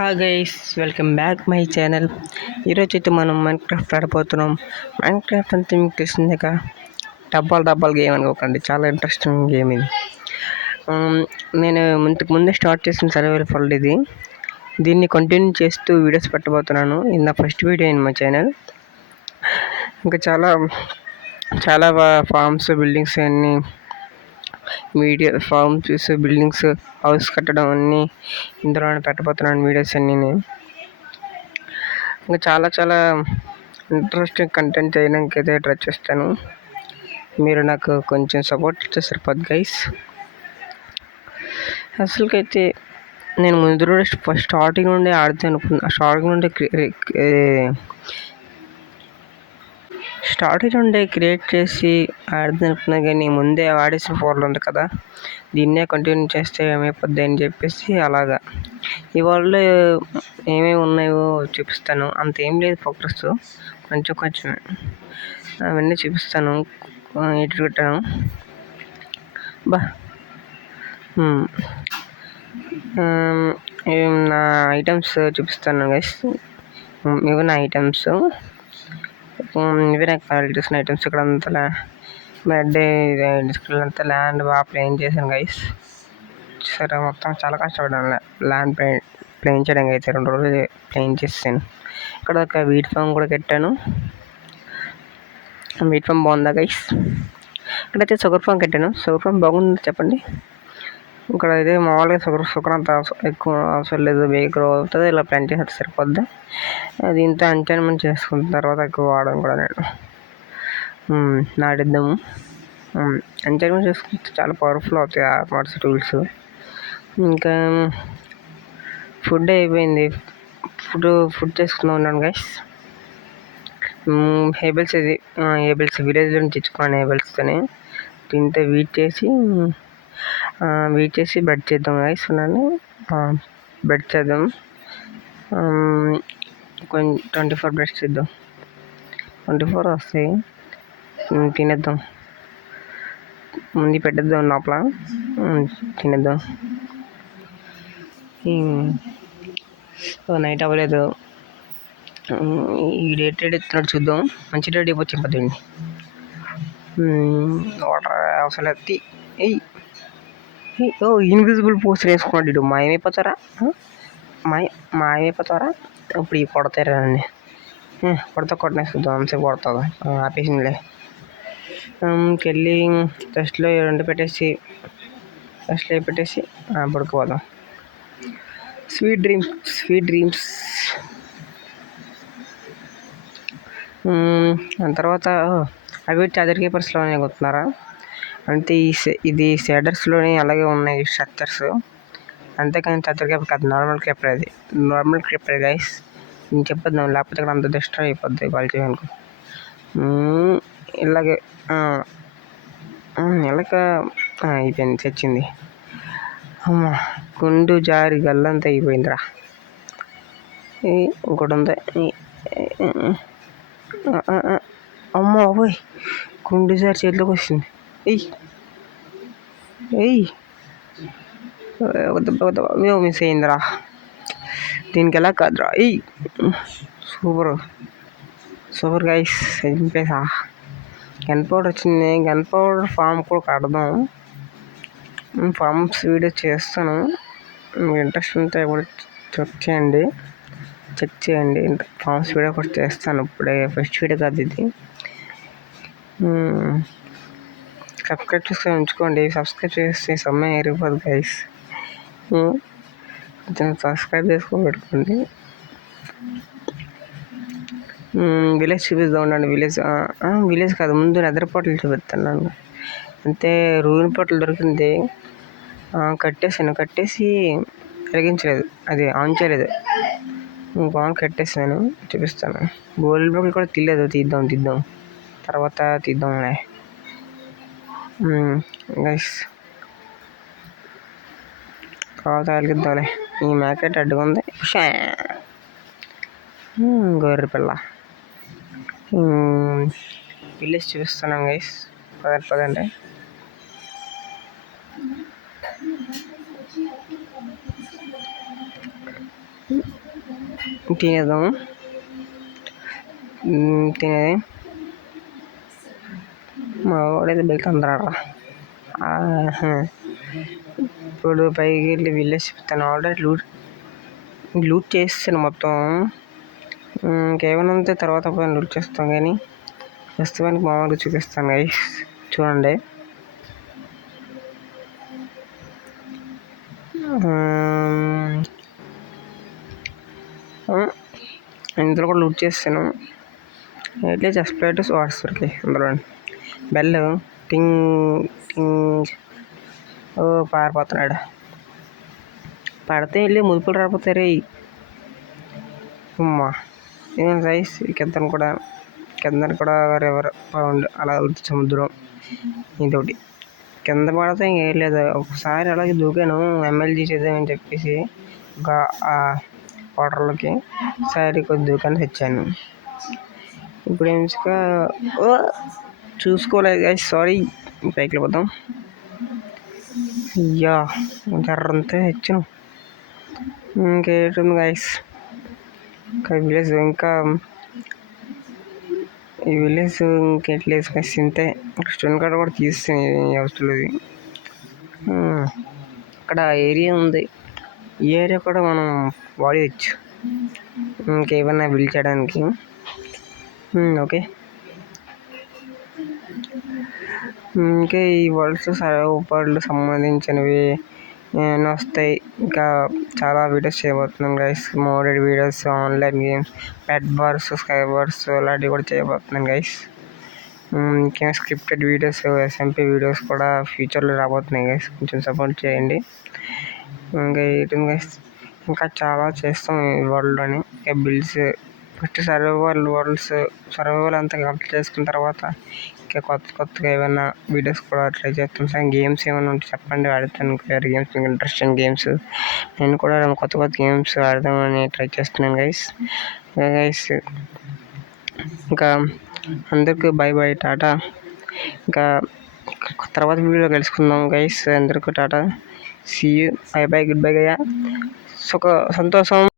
Hi guys, welcome back my channel. ఈరోజు అయితే మనం మైన్క్రాఫ్ట్ ఆడబోతున్నాం. మైన్క్రాఫ్ట్ అంతా మీకు తెలిసిందేగా, డబ్బాలు గేమ్ అనుకోకండి, చాలా ఇంట్రెస్టింగ్ గేమ్ ఇది. నేను ముందే స్టార్ట్ చేసిన సర్వైవల్ ఫోల్డ్ ఇది. దీన్ని కంటిన్యూ చేస్తూ వీడియోస్ పెట్టబోతున్నాను. ఇది నా first video in my channel. ఇంకా చాలా ఫార్మ్స్, బిల్డింగ్స్ అన్నీ, ఫార్మ్స్, బిల్డింగ్స్, హౌస్ కట్టడం అన్నీ ఇందులోనే పెట్టబోతున్నాను వీడియోస్ అన్నీ. ఇంకా చాలా ఇంట్రెస్టింగ్ కంటెంట్ చేయడానికి అయితే ట్రై చేస్తాను. మీరు నాకు కొంచెం సపోర్ట్ ఇస్తే సరిపోద్ది గైస్. అసలుకైతే నేను ముందు రోజు స్టార్టింగ్ నుండి ఆడితే అనుకున్నా, స్టార్టింగ్ నుండే క్రియేట్ చేసి ఆడితే అనుకున్నా, కానీ ముందే ఆడేసిన ఫోన్లు ఉంది కదా, దీన్నే కంటిన్యూ చేస్తే ఏమైపోద్ది అని చెప్పేసి అలాగా. ఇవాళ ఏమేమి ఉన్నాయో చూపిస్తాను. అంత ఏం లేదు ప్రోగ్రెస్, కొంచెం అవన్నీ చూపిస్తాను. ఇటు పెట్టాను నా ఐటమ్స్ చూపిస్తాను గైస్. ఇవి నా ఐటమ్స్, ఇవి నాకు కావాలి చూసిన ఐటమ్స్. ఇక్కడ అంతా అంతా ల్యాండ్ బాగా ప్లేన్ చేశాను గైస్. సరే, మొత్తం చాలా కష్టపడ్డాను ల్యాండ్ ప్లేన్ చేయడానికి. అయితే 2 రోజులు ప్లేన్ చేసాను. ఇక్కడ ఒక వీట్ ఫామ్ కూడా కట్టాను. వీట్ ఫామ్ బాగుందా గైస్? ఇక్కడైతే షుగర్ ఫామ్ కట్టాను. షుగర్ ఫామ్ బాగుంది చెప్పండి. ఇక్కడ అయితే మామూలుగా షుగర్ అంత ఎక్కువ అవసరం లేదు, గ్రో అవుతుంది. ఇలా ప్లాంట్ చేస్తే సరిపోద్ది. దీంతో ఎంచాన్మెంట్ చేసుకున్న తర్వాత ఎక్కువ వాడడం కూడా నేను నాటిద్దాము. ఎంచాన్మెంట్ చేసుకుంటే చాలా పవర్ఫుల్ అవుతాయి ఆ ఆర్ట్స్ టూల్స్. ఇంకా ఫుడ్ అయిపోయింది. ఫుడ్ చేసుకుందాం ఉన్నాను గైస్. ఏబుల్స్ విలేజ్లో నుంచి తెచ్చుకున్నాను. ఏబుల్స్తోని దీంతో వీట్ చేసి బెడ్ చేద్దాం గైస్. బెడ్ చేద్దాం. కొంచెం 24 బ్రెడ్స్ చేద్దాం. 24 వస్తాయి, తినేద్దాం. ముందు పెట్టేద్దాం లోపల, తినేద్దాం. నైట్ అవ్వలేదు. ఈ రేట్ ఎత్తున్నాడు చూద్దాం. మంచి రేట్ అయిపోతే చెప్పదండి. వాటర్ అవసరం లేదు. ఇన్విజిబుల్ పోస్టర్ వేసుకున్నాడు ఇడు. మాయమైపోతారా? ఇప్పుడు ఈ కొడతారా అండి? కొట్టనేసుకుందాం. అంతసేపు కొడుతుంది, ఆపేసిందిలే. వెళ్ళి ఫస్ట్లో 2 పెట్టేసి పడుకోపోదాం. Sweet dreams. దాని తర్వాత అవి చాదర్ కేపర్స్లోనే కొడుతున్నారా అంటే ఇది షేడర్స్లోనే అలాగే ఉన్నాయి స్ట్రక్చర్స్. అంతేకాని చాదర్ కేపర్ కాదు, నార్మల్ కేపర్ గైస్. నేను చెప్పొద్దాం, లేకపోతే ఇక్కడ అంత డిస్ట్రాయ్ అయిపోద్ది క్వాలిటీ అనుకో. ఇలాగే అయిపోయింది, తెచ్చింది. అమ్మా, గుండు జారి గల్లంతా అయిపోయిందిరా. ఇంకోటి ఉంది. అమ్మా పోయి గుండు జారి చేతిలోకి వచ్చింది. మిస్ అయిందిరా. దీనికి ఎలా కాదురా. సూపర్ గైస్, చంపేసా. గన్ పౌడర్ వచ్చింది. గన్ పౌడర్ ఫామ్ కూడా కడదాం. ఫామ్స్ వీడియో చేస్తాను. ఇంట్రెస్ట్ ఉంటే కూడా చెక్ చేయండి. ఫామ్స్ వీడియో కూడా చేస్తాను. ఇప్పుడే ఫస్ట్ వీడియో కాదు ఇది. సబ్స్క్రైబ్ చేసుకొని ఉంచుకోండి. సబ్స్క్రైబ్ చేస్తే సమయం ఎరిగిపోదు గైస్. సబ్స్క్రైబ్ చేసుకొని పెట్టుకోండి. విలేజ్ చూపిద్దాం ఉండండి. విలేజ్ కాదు, ముందు నెదర్ పోర్టల్ చూపిస్తున్నాను. అంతే, రూయిన్ పోర్టల్ దొరికింది. కట్టేసి వెలిగించలేదు, అది ఆన్ చేయలేదు. బాగా కట్టేసాను, చూపిస్తాను. గోల్డ్ బ్లాక్ కూడా తీద్దాం తర్వాత తీద్దాంలే గైస్. తర్వాత వెలిగిద్దాంలే. ఈ మ్యాకెట్ అడ్డుగా ఉంది. గొర్రె పిల్ల. విలేజ్ చూపిస్తున్నాం గైస్. పదండి. తినేద్దాం. తినేది మా వాడైతే బైక్ అందరారా. ఇప్పుడు పైకి వెళ్ళి విలేజ్ తను ఆల్రెడీ లూట్ చేస్తాను మొత్తం. ఇంకేమైనా ఉంటే తర్వాత లూట్ చేస్తాం, కానీ ప్రస్తుతానికి మామూలుగా చూపిస్తాను గైస్. చూడండి, ఇందులో కూడా లూట్ చేస్తాను. ఎట్లే చెస్ట్ ప్లేట్ వాట్స్ దొరికాయి అందులో. బెల్ టింగ్ టింగ్. పారిపోతున్నాడు. పడితే వెళ్ళి ముదుపులు రాకపోతారే. అమ్మా ఏం రైస్. కింద కూడా రివర్ అలా సముద్రం. ఇదొకటి కింద పడితే ఇంకేం లేదు. ఒకసారి అలాగే దూకాను ఎమ్మెల్జీ చేద్దామని చెప్పేసి వాటర్లోకి సైడ్కి కొద్ది దూకాన్ని తెచ్చాను. ఇప్పుడు ఏమిగా చూసుకోలేదు గైస్, సారీ. పైకి వెళ్ళిపోతాం. అయ్యా జర్రంతా తెచ్చాను. ఇంకేటుంది గైస్, విలేజ్ ఇంకా ఈ విలేజ్ ఇంకెట్లేదు గైస్. ఇంతే. స్టోన్ కార్డ్ కూడా తీస్తాను అవసరం. అక్కడ ఏరియా ఉంది, ఈ ఏరియా కూడా మనం వాడేయచ్చు ఇంకేమన్నా బిల్డ్ చేయడానికి. ఓకే, ఇంకా ఈ వరల్డ్ సంబంధించినవి వస్తాయి. ఇంకా చాలా వీడియోస్ చేయబోతున్నాం guys. Modded videos, online games, pet bars, sky bars అలాంటివి కూడా చేయబోతున్నాం గైస్. ఇంకా స్క్రిప్టెడ్ వీడియోస్, ఎస్ఎంపీ వీడియోస్ కూడా ఫ్యూచర్లో రాబోతున్నాయి గైస్. కొంచెం సపోర్ట్ చేయండి. ఇంకా ఏంటి గైస్, ఇంకా చాలా చేస్తాం ఈ వరల్డ్లోని. ఇంకా బిల్డ్స్ ఫస్ట్ సర్వైవల్ అంతా కంప్లీట్ చేసుకున్న తర్వాత ఇంకా కొత్తగా ఏమైనా వీడియోస్ కూడా ట్రై చేస్తాం. సార్ గేమ్స్ ఏమైనా ఉంటే చెప్పండి, ఆడతాను. వేరే గేమ్స్, మీకు ఇంట్రెస్టింగ్ గేమ్స్. నేను కూడా కొత్త గేమ్స్ ఆడదామని ట్రై చేస్తున్నాను గైస్. ఇంకా అందరికీ బాయ్ టాటా. ఇంకా తర్వాత వీడియోలో కలుసుకుందాం గైస్. అందరికీ tata, see you, bye goodbye గయ్యా. సంతోషం.